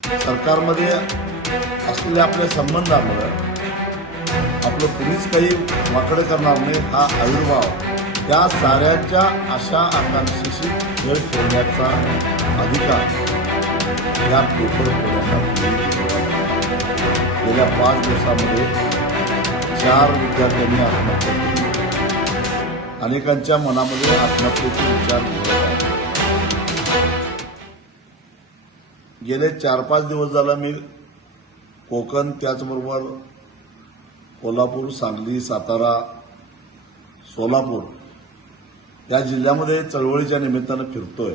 सरकारमध्ये असलेल्या आपल्या संबंधामुळे आपलं कुणीच काही वाकडं करणार नाही हा आविर्भाव त्या साऱ्यांच्या आशा आकांक्षेशी खेळ खेळण्याचा अधिकार या पेपर गेल्या 5 दिवसामध्ये 4 विद्यार्थ्यांनी आत्महत्या केली. अनेकांच्या मनामध्ये आत्महत्येचे विचार घोळत आहेत. गेले 4-5 दिवस झाला मी कोकण त्याचबरोबर कोल्हापूर, सांगली, सातारा, सोलापूर या जिल्ह्यामध्ये चळवळीच्या निमित्तानं फिरतोय.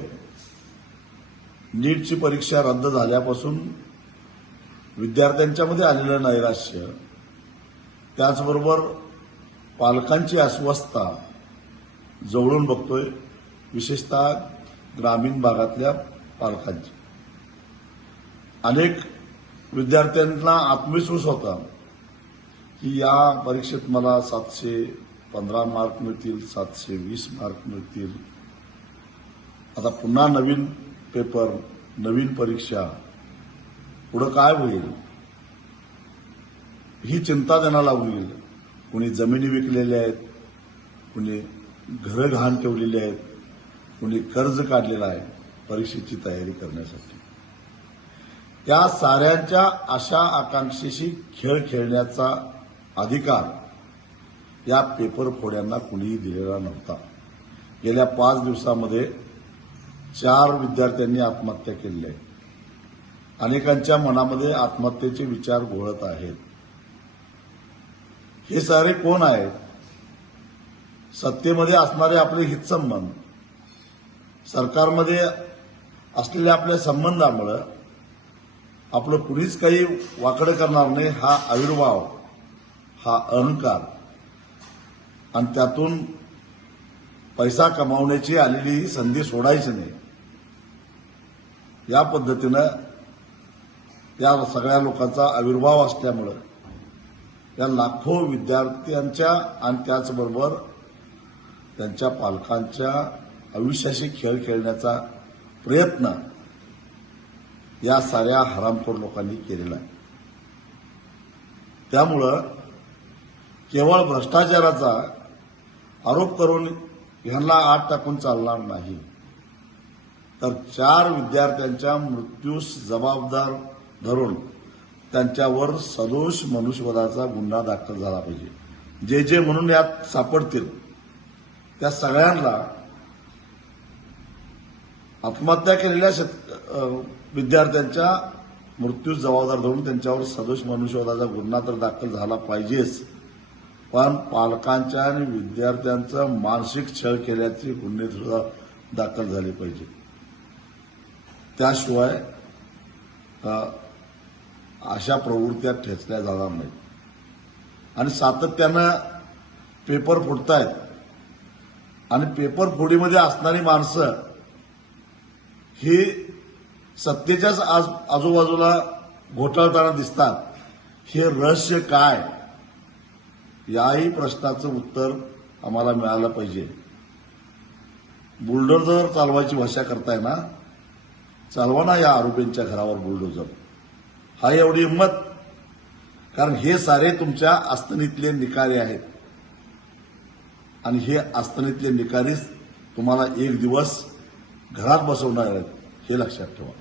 नीटची परीक्षा रद्द झाल्यापासून विद्यार्थ्यांच्यामध्ये आलेलं नैराश्य, त्याचबरोबर पालकांची अस्वस्थता जवळून बघतोय, विशेषतः ग्रामीण भागातल्या पालकांची. अनेक विद्यार्थ्यांना आत्मविश्वास होता की या परीक्षेत मला 715 मार्क मिळतील, 720 मार्क मिळतील. आता पुन्हा नवीन पेपर, नवीन परीक्षा, पुढं काय होईल ही चिंता त्यांना लागून गेली. कुणी जमिनी विकलेल्या आहेत, कुणी घरं गहाण ठेवलेली आहेत, कुणी कर्ज काढलेलं आहे परीक्षेची तयारी करण्यासाठी. त्या साऱ्यांच्या आशा आकांक्षेशी खेळ खेळण्याचा अधिकार या पेपर फोड्यांना कुणीही दिलेला नव्हता. गेल्या 5 दिवसामध्ये 4 विद्यार्थ्यांनी आत्महत्या केली आहे. अनेकांच्या मनामध्ये आत्महत्येचे विचार घोळत आहेत. हे सारे कोण आहेत? सत्तेमध्ये असणारे आपले हितसंबंध, सरकारमध्ये असलेल्या आपल्या संबंधामुळे आपलं कुणीच काही वाकडं करणार नाही हा आविर्भाव, हा अहंकार आणि त्यातून पैसा कमावण्याची आलेली संधी सोडायची नाही, या पद्धतीनं या सगळ्या लोकांचा आविर्भाव असल्यामुळं या लाखो विद्यार्थ्यांच्या आणि त्याचबरोबर त्यांच्या पालकांच्या आयुष्याशी खेळ खेळण्याचा प्रयत्न या साऱ्या हरामखोर लोकांनी केलेला आहे. त्यामुळं केवळ भ्रष्टाचाराचा आरोप करून ह्यांना आत टाकून चालणार नाही, तर 4 विद्यार्थ्यांच्या मृत्यूस जबाबदार धरून त्यांच्यावर सदोष मनुष्यवधाचा गुन्हा दाखल झाला पाहिजे. जे जे म्हणून यात सापडतील त्या सगळ्यांना आत्महत्या केलेल्या विद्यार्थ्यांच्या मृत्यूस जबाबदार धरून त्यांच्यावर सदोष मनुष्यवधाचा गुन्हा तर दाखल झाला पाहिजेच, पण पालकांच्या आणि विद्यार्थ्यांचा मानसिक छळ केल्याचे गुन्हे सुद्धा दाखल झाले पाहिजे. त्याशिवाय अशा प्रवृत्त्या ठेचल्या जाणार नाहीत. आणि सातत्यानं पेपर फुटतायत आणि पेपर फोडीमध्ये असणारी माणसं ही सत्तेच्याच आजूबाजूला घोटाळताना दिसतात. हे रहस्य काय? याही प्रश्नाचं उत्तर आम्हाला मिळालं पाहिजे. बुलडोझर चालवायची भाषा करताय ना, चालवा ना या आरोपींच्या घरावर बुलडोझर. हा एवढी हिंमत? कारण हे सारे तुमच्या आस्थनीतले निकारी आहेत आणि हे आस्थनीतले निकारीच तुम्हाला एक दिवस घरात बसवणार आहेत, हे लक्षात ठेवा.